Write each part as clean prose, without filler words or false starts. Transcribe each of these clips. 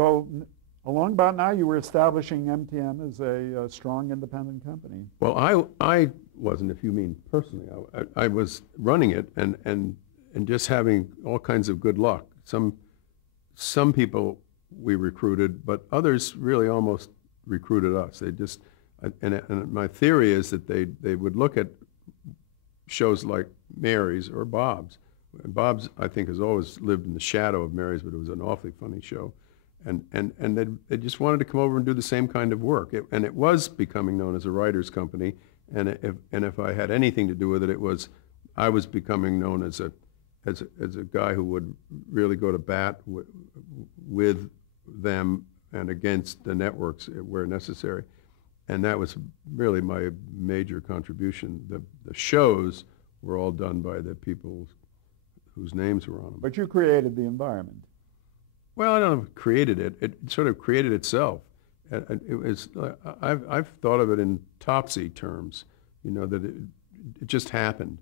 So along about now, you were establishing MTM as a strong independent company. Well, I wasn't, if you mean personally. I was running it and just having all kinds of good luck. Some people we recruited, but others really almost recruited us. They just, and my theory is that they would look at shows like Mary's or Bob's. And Bob's, I think, has always lived in the shadow of Mary's, but it was an awfully funny show. And they just wanted to come over and do the same kind of work. And it was becoming known as a writer's company. And if I had anything to do with it, I was becoming known as a guy who would really go to bat with them and against the networks where necessary. And that was really my major contribution. The shows were all done by the people whose names were on them. But you created the environment. Well, I don't know if it created it. It sort of created itself. It was, I've thought of it in Topsy terms, that it just happened.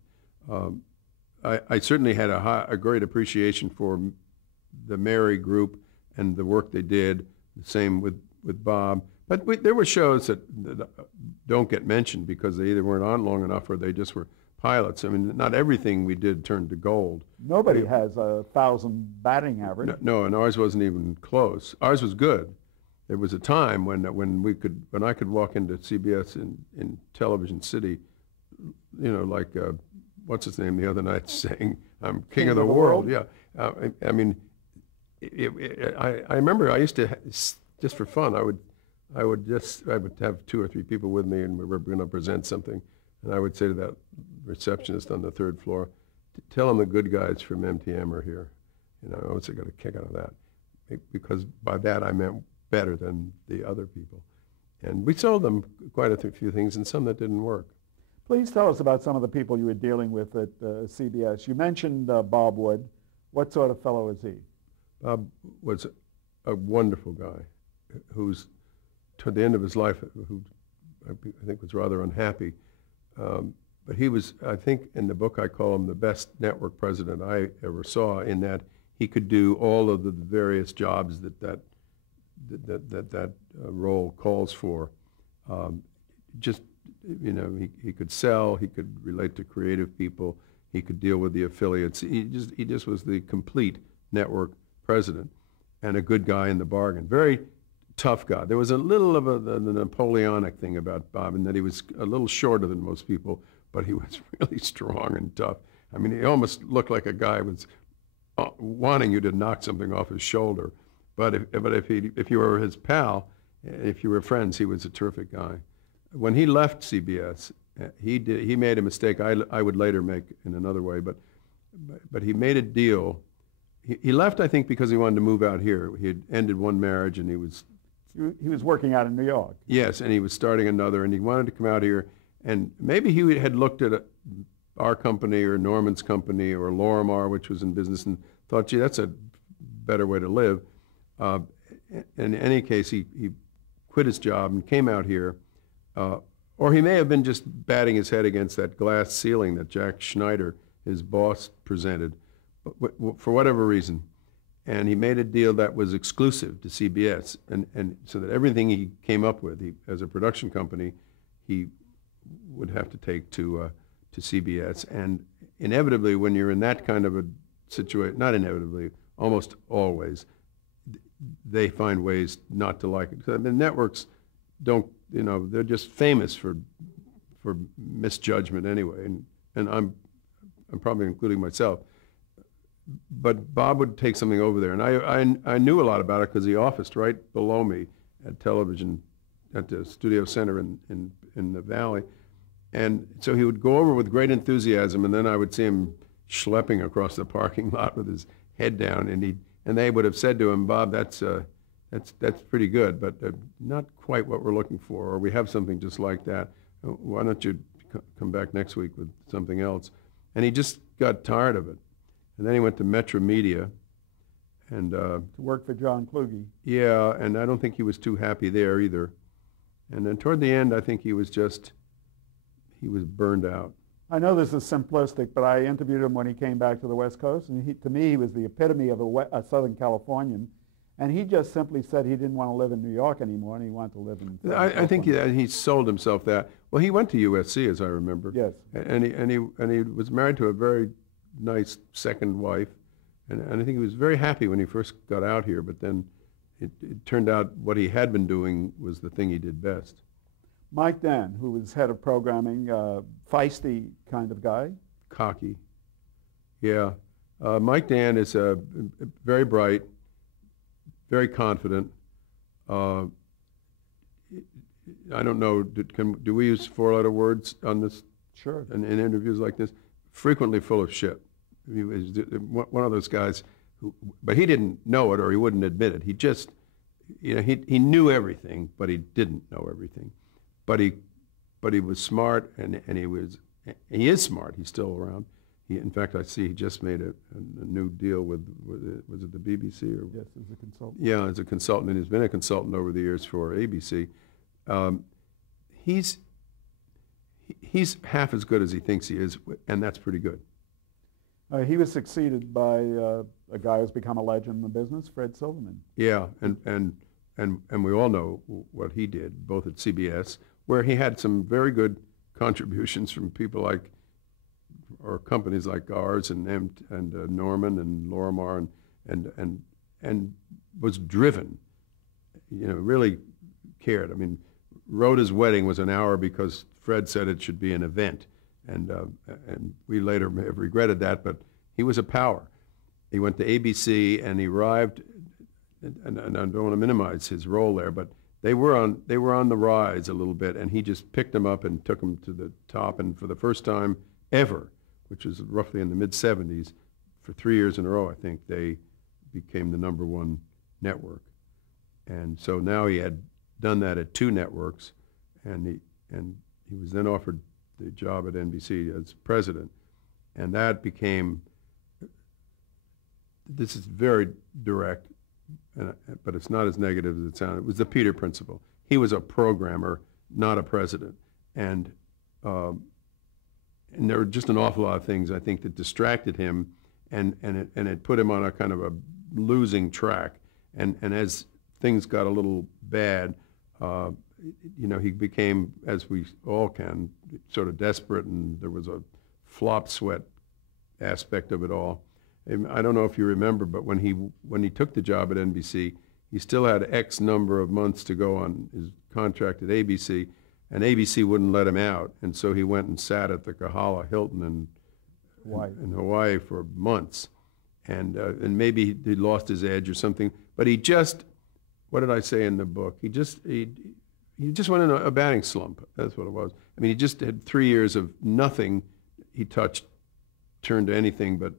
I certainly had a great appreciation for the Mary group and the work they did, the same with Bob. But there were shows that don't get mentioned because they either weren't on long enough or they just were pilots. I mean, not everything we did turned to gold. Nobody has 1,000 batting average. No, and ours wasn't even close. Ours was good. There was a time when I could walk into CBS in Television City, like what's his name the other night saying, "I'm king of the world." Yeah, I mean, I remember I used to just for fun I would have 2 or 3 people with me and we were going to present something, and I would say to that receptionist on the 3rd floor, "Tell them the good guys from MTM are here." I always got a kick out of that, because by that I meant better than the other people. And we sold them quite a few things and some that didn't work. Please tell us about some of the people you were dealing with at CBS. You mentioned Bob Wood. What sort of fellow is he? Bob was a wonderful guy who's, toward the end of his life, who I think was rather unhappy. But he was, I think in the book I call him the best network president I ever saw, in that he could do all of the various jobs that role calls for. He could sell, he could relate to creative people, he could deal with the affiliates. He just was the complete network president, and a good guy in the bargain. Very tough guy. There was a little of the Napoleonic thing about Bob, in that he was a little shorter than most people, but he was really strong and tough. I mean, he almost looked like a guy who was wanting you to knock something off his shoulder. But if you were his pal, if you were friends, he was a terrific guy. When he left CBS, he made a mistake I would later make in another way, but he made a deal. He left, I think, because he wanted to move out here. He had ended one marriage and he was working out in New York. Yes, and he was starting another, and he wanted to come out here. And maybe he had looked at our company or Norman's company or Lorimar, which was in business, and thought, gee, that's a better way to live. In any case, he quit his job and came out here. Or he may have been just batting his head against that glass ceiling that Jack Schneider, his boss, presented, for whatever reason. And he made a deal that was exclusive to CBS, and so that everything he came up with, as a production company, he would have to take to CBS. And inevitably, when you're in that kind of a situation, not inevitably, almost always, they find ways not to like it. So the networks don't, they're just famous for misjudgment anyway, and I'm probably including myself. But Bob would take something over there, and I knew a lot about it because he officed right below me at television, at the Studio Center in the Valley. And so he would go over with great enthusiasm, and then I would see him schlepping across the parking lot with his head down, and they would have said to him, "Bob, that's pretty good, but not quite what we're looking for, or we have something just like that. Why don't you come back next week with something else?" And he just got tired of it. And then he went to Metro Media, and to work for John Kluge. Yeah, and I don't think he was too happy there either. And then toward the end, I think he was burned out. I know this is simplistic, but I interviewed him when he came back to the West Coast, and to me, he was the epitome of a Southern Californian. And he just simply said he didn't want to live in New York anymore, and he wanted to live in. I think he sold himself that. Well, he went to USC, as I remember. Yes. And he was married to a very nice second wife, and I think he was very happy when he first got out here. But then it turned out what he had been doing was the thing he did best. Mike Dan, who was head of programming, feisty kind of guy. Cocky. Yeah. Mike Dan is very bright, very confident. I don't know, do we use four-letter words on this? Sure. In interviews like this? Frequently full of shit. He was one of those guys who, but he didn't know it or he wouldn't admit it. He just, he knew everything, but he didn't know everything. But he was smart, and he is smart. He's still around. In fact, I see he just made a new deal with was it the BBC or? Yes, as a consultant. Yeah, as a consultant, and he's been a consultant over the years for ABC. He's half as good as he thinks he is, and that's pretty good. He was succeeded by a guy who's become a legend in the business, Fred Silverman. Yeah, and we all know what he did, both at CBS, where he had some very good contributions from people like, or companies like ours and Norman and Lorimar and was driven, really cared. I mean, Rhoda's wedding was an hour because Fred said it should be an event, and we later may have regretted that, but he was a power. He went to ABC and he arrived, and I don't want to minimize his role there, but they were on the rise a little bit, and he just picked them up and took them to the top, and for the first time ever, which was roughly in the mid-'70s, for 3 years in a row, I think, they became the #1 network. And so now he had done that at 2 networks, and he was then offered the job at NBC as president. And that became, this is very direct, but it's not as negative as it sounded. It was the Peter Principle. He was a programmer, not a president. And there were just an awful lot of things, I think, that distracted him, and it put him on a kind of a losing track. And as things got a little bad, he became, as we all can, sort of desperate, and there was a flop sweat aspect of it all. And I don't know if you remember, but when he took the job at NBC, he still had X number of months to go on his contract at ABC, and ABC wouldn't let him out, and so he went and sat at the Kahala Hilton in Hawaii for months, and maybe he lost his edge or something, but he just, what did I say in the book? He just went in a batting slump. That's what it was. I mean, he just had 3 years of nothing he touched turned to anything but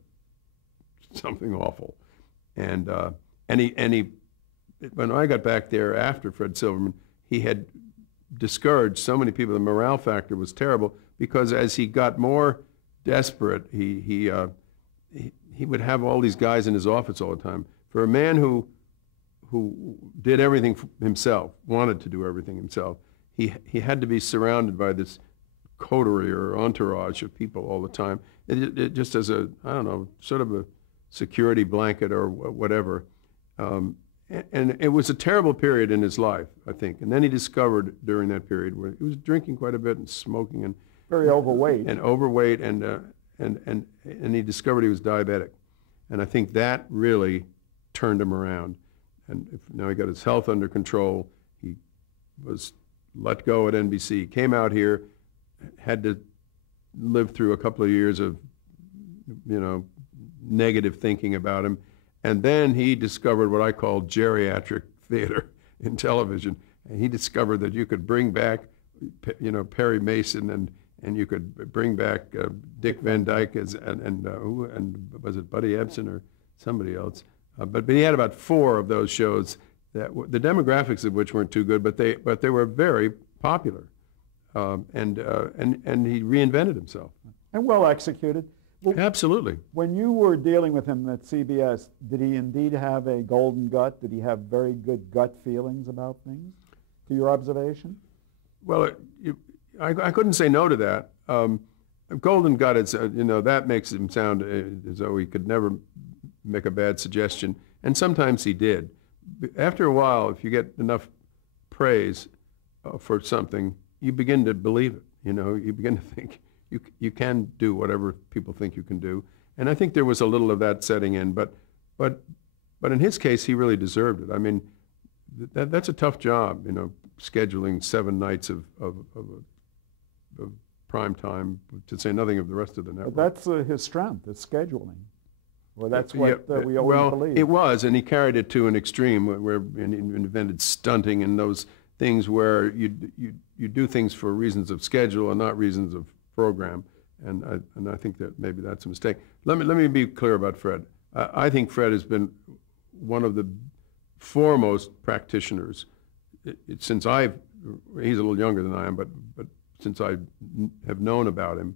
something awful, and when I got back there after Fred Silverman, he had discouraged so many people. The morale factor was terrible because as he got more desperate, he would have all these guys in his office all the time. For a man who did everything himself, wanted to do everything himself, he had to be surrounded by this coterie or entourage of people all the time. It just as a, I don't know, sort of a security blanket or whatever. And it was a terrible period in his life, I think. And then he discovered during that period where he was drinking quite a bit and smoking and very overweight. And he discovered he was diabetic. And I think that really turned him around. And now he got his health under control. He was let go at NBC. He came out here, had to live through a couple of years of, negative thinking about him. And then he discovered what I call geriatric theater in television. And he discovered that you could bring back, Perry Mason, and you could bring back Dick Van Dyke and was it Buddy Ebsen or somebody else? But he had about 4 of those shows that the demographics of which weren't too good, but they were very popular, and he reinvented himself. And well executed. Well, absolutely. When you were dealing with him at CBS, did he indeed have a golden gut? Did he have very good gut feelings about things, to your observation? Well, I couldn't say no to that. Golden gut is, that makes him sound as though he could never make a bad suggestion, and sometimes he did. after a while, if you get enough praise for something, you begin to believe it. You know, you begin to think you can do whatever people think you can do. And I think there was a little of that setting in, but in his case, he really deserved it. I mean, that's a tough job, you know, scheduling 7 nights of prime time, to say nothing of the rest of the network. But that's his strength, is scheduling. Well, that's what we always believe. It was, and he carried it to an extreme where he invented stunting and those things where you do things for reasons of schedule and not reasons of program. And I think that maybe that's a mistake. Let me be clear about Fred. I think Fred has been one of the foremost practitioners since he's a little younger than I am, but since I have known about him.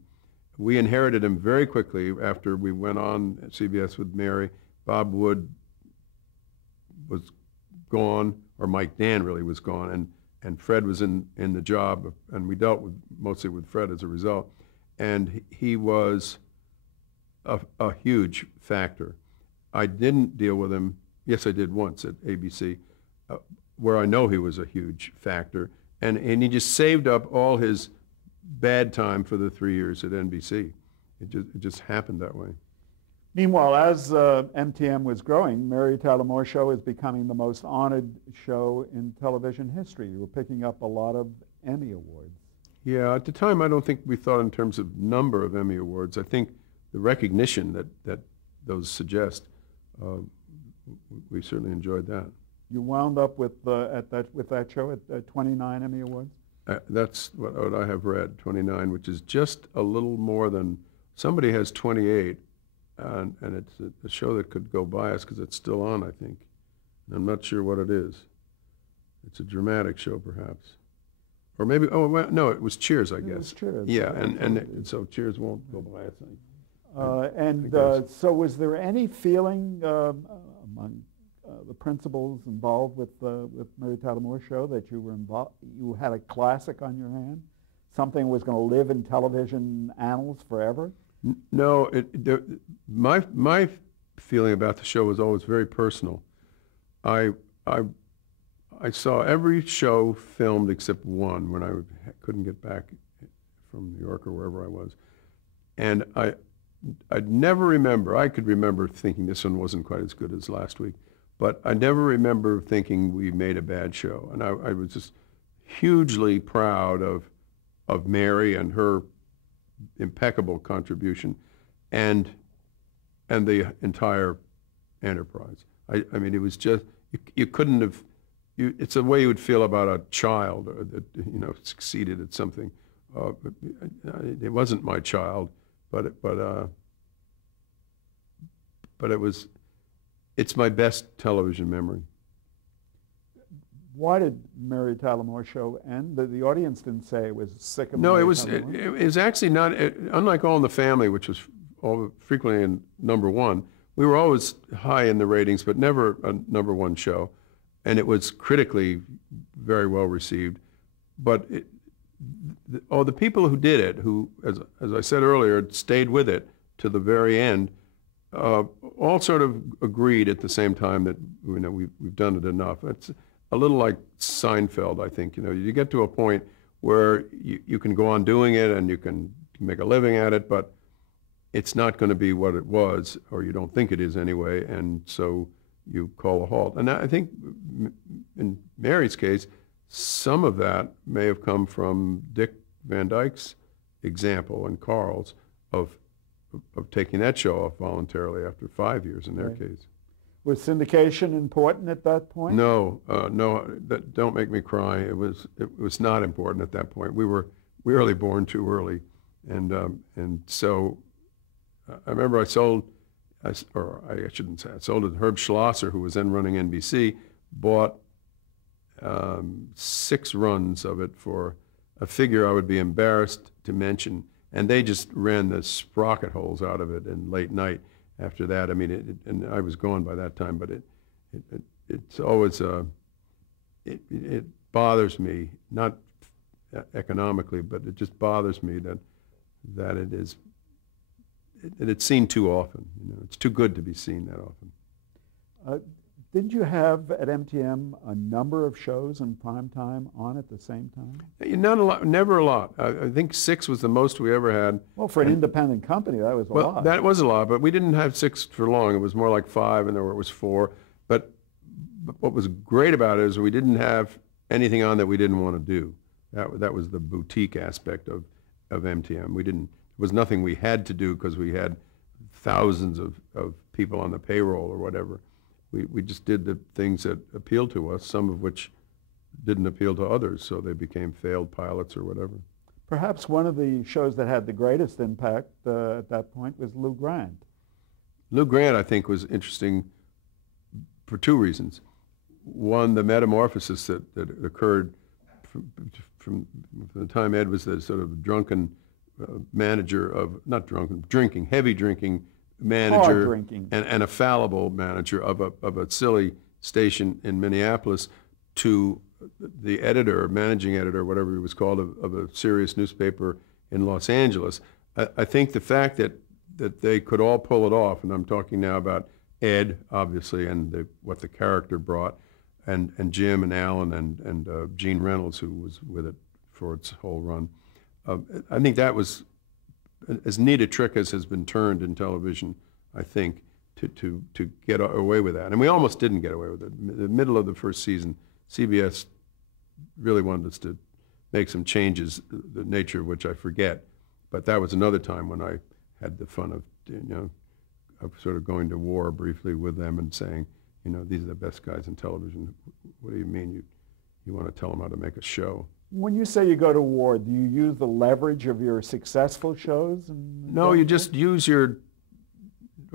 We inherited him very quickly after we went on at CBS with Mary. Bob Wood was gone, or Mike Dan really was gone, and Fred was in the job, and we dealt mostly with Fred as a result. And he was a huge factor. I didn't deal with him. Yes, I did once at ABC, where I know he was a huge factor. And he just saved up all his bad time for the 3 years at NBC. It just happened that way. Meanwhile, as MTM was growing, Mary Tyler Moore Show is becoming the most honored show in television history. You were picking up a lot of Emmy Awards. Yeah, at the time, I don't think we thought in terms of number of Emmy Awards. I think the recognition that those suggest, we certainly enjoyed that. You wound up with that show at 29 Emmy Awards? That's what I have read, 29, which is just a little more than, somebody has 28, and it's a show that could go by us because it's still on, I think. And I'm not sure what it is. It's a dramatic show, perhaps. Or maybe, oh, well, no, it was Cheers, I guess. It was Cheers. Yeah, and so Cheers won't go by, I think. So was there any feeling among the principals involved with Mary Tyler Moore Show that you had a classic on your hand? Something was going to live in television annals forever? No, my feeling about the show was always very personal. I saw every show filmed except one when I couldn't get back from New York or wherever I was. And I'd never remember, I could remember thinking this one wasn't quite as good as last week, but I never remember thinking we made a bad show. And I was just hugely proud of Mary and her impeccable contribution and the entire enterprise. I mean, it was just, you couldn't have, it's the way you would feel about a child that, you know, succeeded at something. It wasn't my child, but it's my best television memory. Why did Mary Tyler Moore Show end? The audience didn't say it was sick of No, Mary it was Tyler Moore. it was actually not, unlike All in the Family, which was frequently in #1, we were always high in the ratings, but never a #1 show. And it was critically very well received. But the people who did it, who, as I said earlier, stayed with it to the very end, all sort of agreed at the same time that, you know, we've done it enough. It's a little like Seinfeld, I think. You know, you get to a point where you can go on doing it and you can make a living at it, but it's not going to be what it was, or you don't think it is anyway, and so you call a halt. And I think in Mary's case, some of that may have come from Dick Van Dyke's example and Carl's of taking that show off voluntarily after 5 years in their case. Was syndication important at that point? No, don't make me cry. It was not important at that point. We were really born too early, and so I remember I shouldn't say, I sold it to Herb Schlosser, who was then running NBC, bought 6 runs of it for a figure I would be embarrassed to mention, and they just ran the sprocket holes out of it in late night after that. I mean, and I was gone by that time, but it's always, it bothers me, not economically, but it just bothers me that it's seen too often. You know, it's too good to be seen that often. Didn't you have at MTM a number of shows in prime time on at the same time? Not a lot, never a lot. I think 6 was the most we ever had. Well, for an independent company, that was a Well, lot. that was a lot, but we didn't have 6 for long. It was more like 5, and there was 4. But what was great about it is we didn't have anything on that we didn't want to do. That was the boutique aspect of MTM. There was nothing we had to do because we had thousands of people on the payroll or whatever. We just did the things that appealed to us, some of which didn't appeal to others, so they became failed pilots or whatever. Perhaps one of the shows that had the greatest impact at that point was Lou Grant. Lou Grant, I think, was interesting for 2 reasons. One, the metamorphosis that occurred from the time Ed was the sort of drunken manager of, not drunken, drinking, heavy drinking manager, drinking. And a fallible manager of a silly station in Minneapolis, to the editor, managing editor, whatever he was called, of a serious newspaper in Los Angeles. I think the fact that they could all pull it off, and I'm talking now about Ed, obviously, and what the character brought, and Jim and Alan and Gene Reynolds, who was with it for its whole run. I think that was as neat a trick as has been turned in television, I think, to get away with that. And we almost didn't get away with it. In the middle of the first season, CBS really wanted us to make some changes, the nature of which I forget. But that was another time when I had the fun of, of sort of going to war briefly with them and saying, these are the best guys in television. What do you mean you want to tell them how to make a show? When you say you go to war, do you use the leverage of your successful shows? No, you just use your,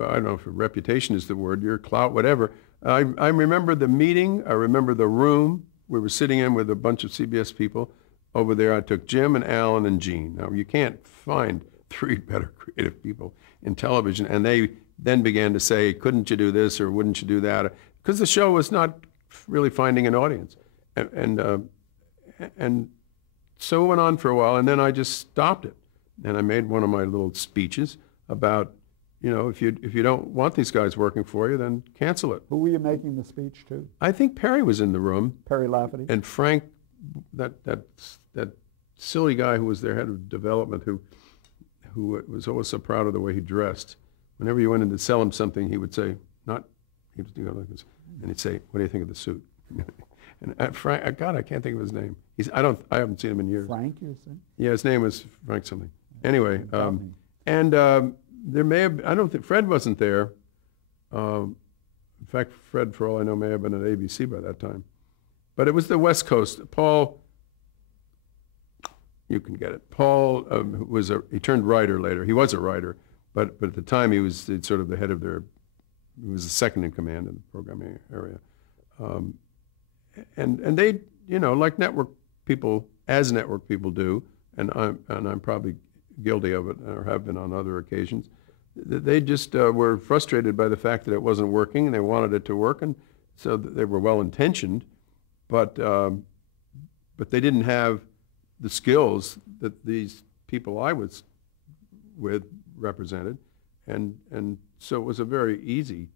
I don't know if reputation is the word, your clout, whatever. I remember the meeting. I remember the room. We were sitting in with a bunch of CBS people. Over there, I took Jim and Alan and Gene. Now, you can't find 3 better creative people in television. And they then began to say, couldn't you do this or wouldn't you do that? Because the show was not really finding an audience. And so it went on for a while, and then I just stopped it. And I made one of my little speeches about, if you don't want these guys working for you, then cancel it. Who were you making the speech to? I think Perry was in the room. Perry Lafferty? And Frank, that silly guy who was their head of development, who was always so proud of the way he dressed. Whenever you went in to sell him something, he would say, he would go like this, and he'd say, what do you think of the suit? And Frank, God, I can't think of his name. I haven't seen him in years. Frank, you're saying? Yeah, his name was Frank something. Anyway, there may have, I don't think, Fred wasn't there. In fact, Fred, for all I know, may have been at ABC by that time. But it was the West Coast. Paul, you can get it. Paul he turned writer later. He was a writer, but at the time he was sort of the head of he was the second in command in the programming area. And they, like network people, as network people do, and I'm probably guilty of it, or have been on other occasions, they just were frustrated by the fact that it wasn't working, and they wanted it to work, and so they were well-intentioned, but they didn't have the skills that these people I was with represented, and so it was a very easy,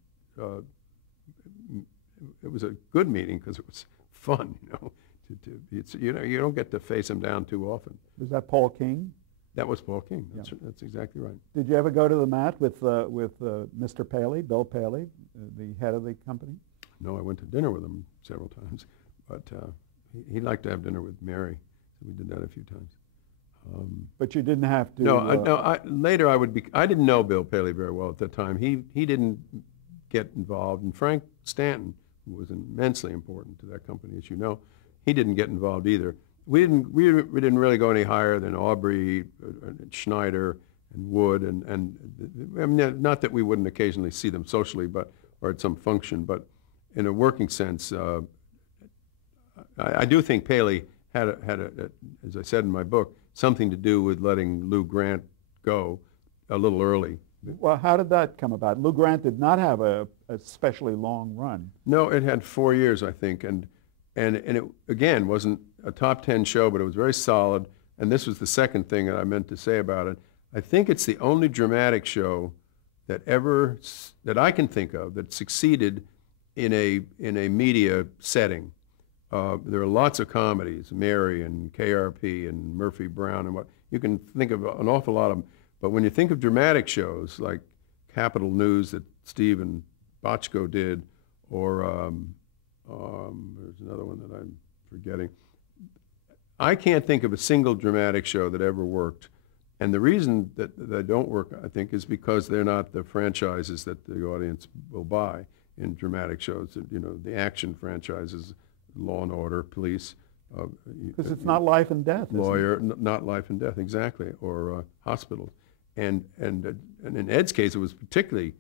it was a good meeting because it was fun, you don't get to face them down too often. Was that Paul King? That was Paul King. That's exactly right. Did you ever go to the mat with Mr. Paley, Bill Paley, the head of the company? No, I went to dinner with him several times, but he liked to have dinner with Mary. So we did that a few times. But you didn't have to. No. Later, I didn't know Bill Paley very well at that time. He didn't get involved, and Frank Stanton, who was immensely important to that company, as you know, he didn't get involved either. We didn't really go any higher than Aubrey, Schneider, and Wood, and I mean, not that we wouldn't occasionally see them socially, or at some function, but in a working sense, I do think Paley had as I said in my book, something to do with letting Lou Grant go a little early. Well, how did that come about? Lou Grant did not have a especially long run. No, it had 4 years, I think, and it, again, wasn't a top 10 show, but it was very solid, and this was the second thing that I meant to say about it. I think it's the only dramatic show that I can think of that succeeded in a media setting. There are lots of comedies, Mary and KRP and Murphy Brown and what you can think of an awful lot of them. But when you think of dramatic shows like Capital News that Steve and Bochco did, or there's another one that I'm forgetting. I can't think of a single dramatic show that ever worked. And the reason that they don't work, I think, is because they're not the franchises that the audience will buy in dramatic shows. You know, the action franchises, Law and Order, Police. Because it's not life and death. Lawyer, not life and death, exactly, or hospitals. And in Ed's case, it was particularly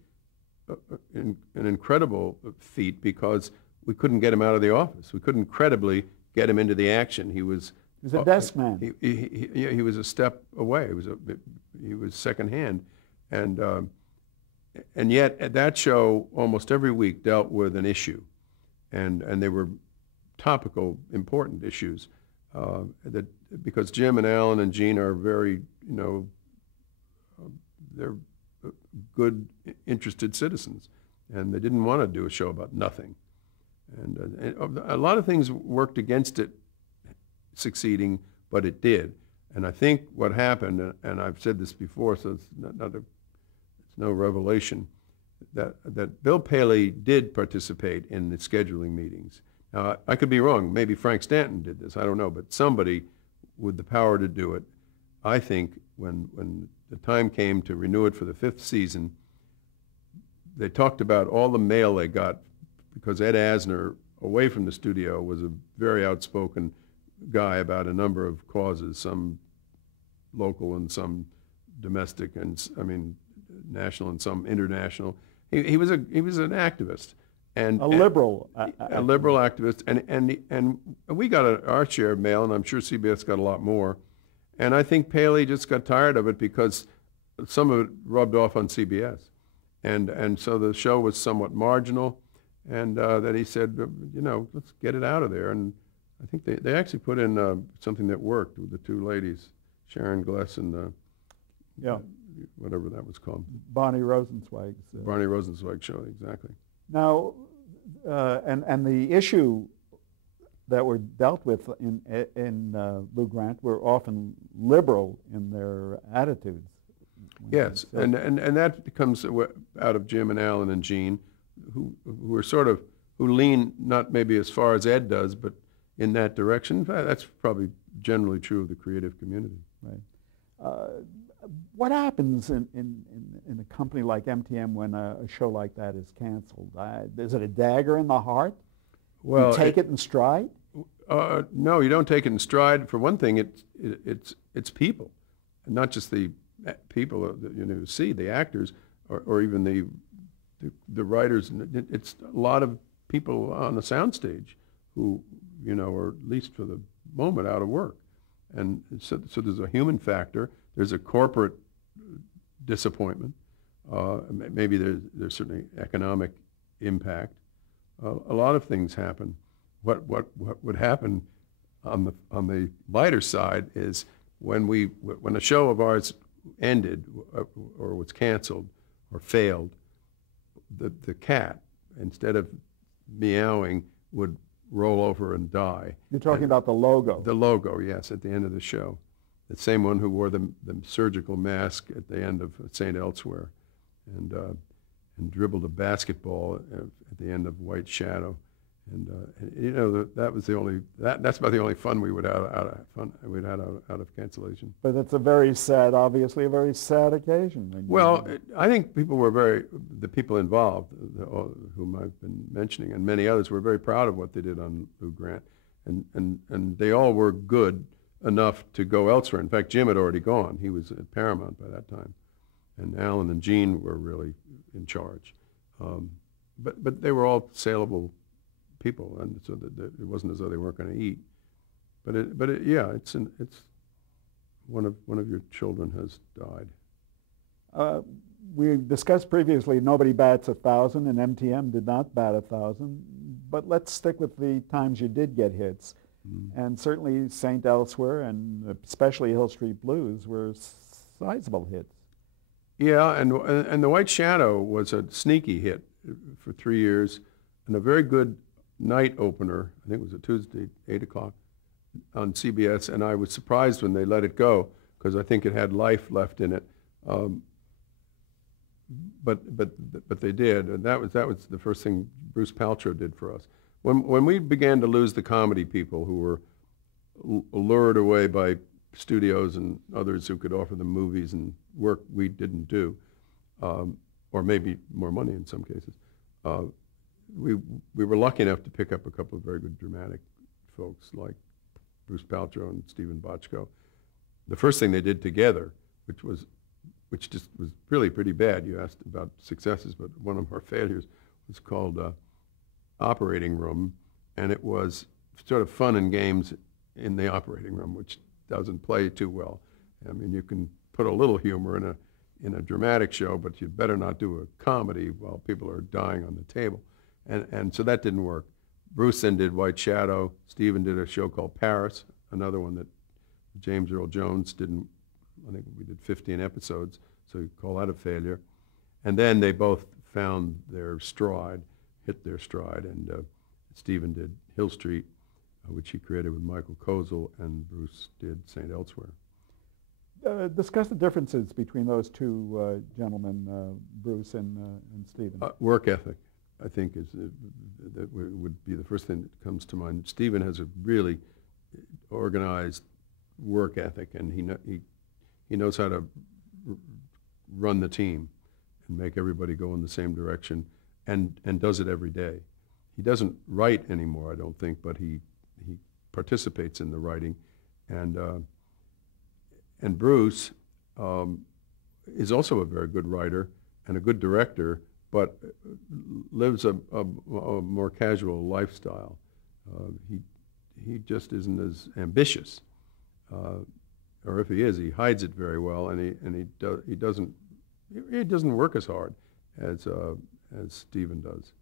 an incredible feat because we couldn't get him out of the office. We couldn't credibly get him into the action. He was a desk man. He was a step away. He was secondhand, and yet at that show, almost every week dealt with an issue, and they were topical, important issues. That because Jim and Alan and Gene are very, they're good, interested citizens, and they didn't want to do a show about nothing. And a lot of things worked against it succeeding, but it did. And I think what happened, and I've said this before, so it's it's no revelation, that Bill Paley did participate in the scheduling meetings. Now, I could be wrong. Maybe Frank Stanton did this. I don't know. But somebody with the power to do it, I think, when the time came to renew it for the 5th season, they talked about all the mail they got because Ed Asner, away from the studio, was a very outspoken guy about a number of causes, some local and some domestic, and national and some international. He was an activist. And a liberal activist, and we got our share of mail, and I'm sure CBS got a lot more. And I think Paley just got tired of it because some of it rubbed off on CBS, and so the show was somewhat marginal. And then he said, let's get it out of there. And I think they actually put in something that worked with the two ladies, Sharon Gless and whatever that was called, Bonnie Rosenzweig's Barney Rosenzweig show, exactly. Now, and the issue that were dealt with in Lou Grant were often liberal in their attitudes. Yes, and that comes out of Jim and Alan and Gene, who are who lean not maybe as far as Ed does, but in that direction. That's probably generally true of the creative community. Right. What happens in a company like MTM when a show like that is canceled? Is it a dagger in the heart? Well, you take it in stride? No, you don't take it in stride. For one thing, it's people, and not just the people that who see the actors or even the writers. It's a lot of people on the soundstage who are at least for the moment out of work, and so there's a human factor. There's a corporate disappointment. Maybe there's certainly economic impact. A lot of things happen. What would happen on the lighter side is when a show of ours ended or was canceled or failed, the cat, instead of meowing, would roll over and die. You're talking about the logo. The logo, yes, at the end of the show. The same one who wore the surgical mask at the end of St. Elsewhere, and dribbled a basketball at the end of White Shadow, and that was that's about the only fun we would have out of cancellation. But it's obviously a very sad occasion. Well, I think the people involved, whom I've been mentioning, and many others, were very proud of what they did on Lou Grant, and they all were good enough to go elsewhere. In fact, Jim had already gone. He was at Paramount by that time. And Alan and Gene were really in charge. But they were all saleable people, and so that it wasn't as though they weren't going to eat. It's one of your children has died. We discussed previously nobody bats 1,000, and MTM did not bat 1,000. But let's stick with the times you did get hits. And certainly St. Elsewhere and especially Hill Street Blues were sizable hits. Yeah, and The White Shadow was a sneaky hit for 3 years. and a very good night opener. I think it was a Tuesday, 8 o'clock on CBS, and I was surprised when they let it go because I think it had life left in it. But they did, and that was the first thing Bruce Paltrow did for us. When we began to lose the comedy people who were lured away by studios and others who could offer them movies and work we didn't do, or maybe more money in some cases, we were lucky enough to pick up a couple of very good dramatic folks like Bruce Paltrow and Stephen Bochco. The first thing they did together, which just was really pretty bad. You asked about successes, but one of our failures was called Operating Room, and it was sort of fun and games in the operating room, which doesn't play too well. I mean, you can put a little humor in a dramatic show, but you'd better not do a comedy while people are dying on the table. And so that didn't work. Bruce then did White Shadow. Stephen did a show called Paris, another one that James Earl Jones didn't. I think we did 15 episodes, so you call that a failure. And then they both found their stride, hit their stride, and Stephen did Hill Street, which he created with Michael Kozel, and Bruce did St. Elsewhere. Discuss the differences between those two gentlemen, Bruce and Stephen. Work ethic, I think, that would be the first thing that comes to mind. Stephen has a really organized work ethic, and he knows how to run the team and make everybody go in the same direction, and does it every day. He doesn't write anymore, I don't think, but he participates in the writing, and Bruce is also a very good writer and a good director, but lives a more casual lifestyle. He just isn't as ambitious, or if he is, he hides it very well, and he doesn't work as hard as Stephen does.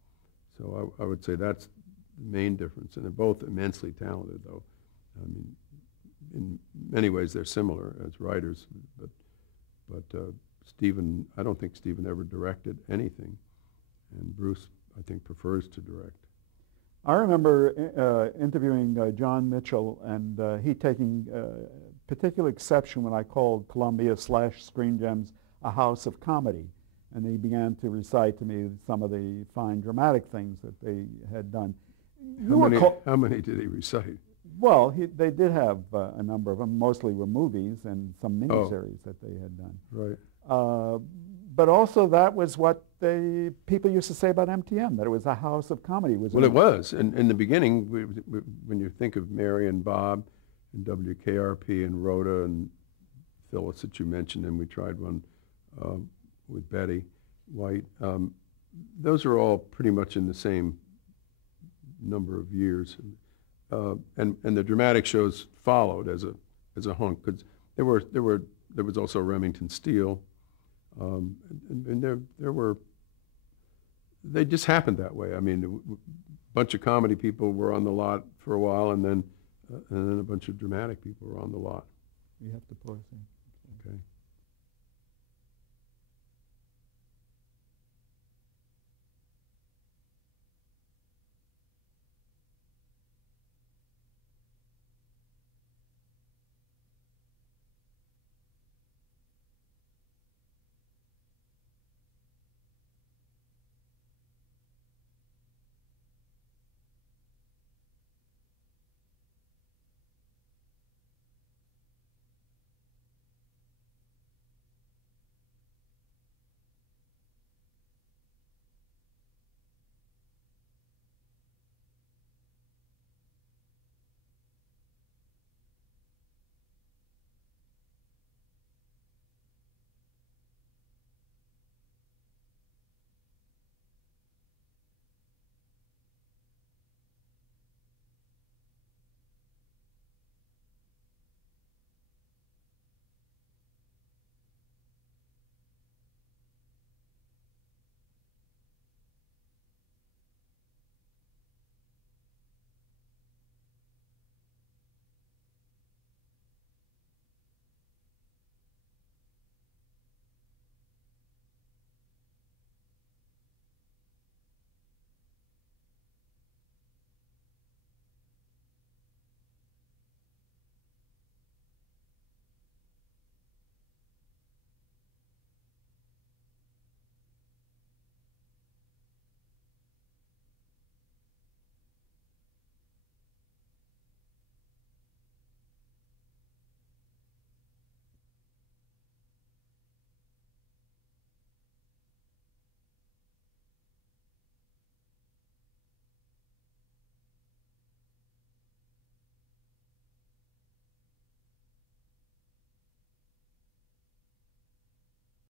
So I would say that's the main difference, and they're both immensely talented, though. I mean, in many ways they're similar as writers, but Stephen, I don't think Stephen ever directed anything, and Bruce, I think, prefers to direct. I remember interviewing John Mitchell, and he taking particular exception when I called Columbia / Screen Gems a house of comedy. And he began to recite to me some of the fine dramatic things that they had done. How many did he recite? Well, they did have a number of them. Mostly were movies and some miniseries that they had done. Right. But also that was what people used to say about MTM, that it was a house of comedy. Well, it was. And in the beginning, when you think of Mary and Bob and WKRP and Rhoda and Phyllis that you mentioned, and we tried one with Betty White, those are all pretty much in the same number of years. And the dramatic shows followed as a hunk, because there was also Remington Steele, and they just happened that way. I mean, a bunch of comedy people were on the lot for a while, and then a bunch of dramatic people were on the lot. You have to pause there.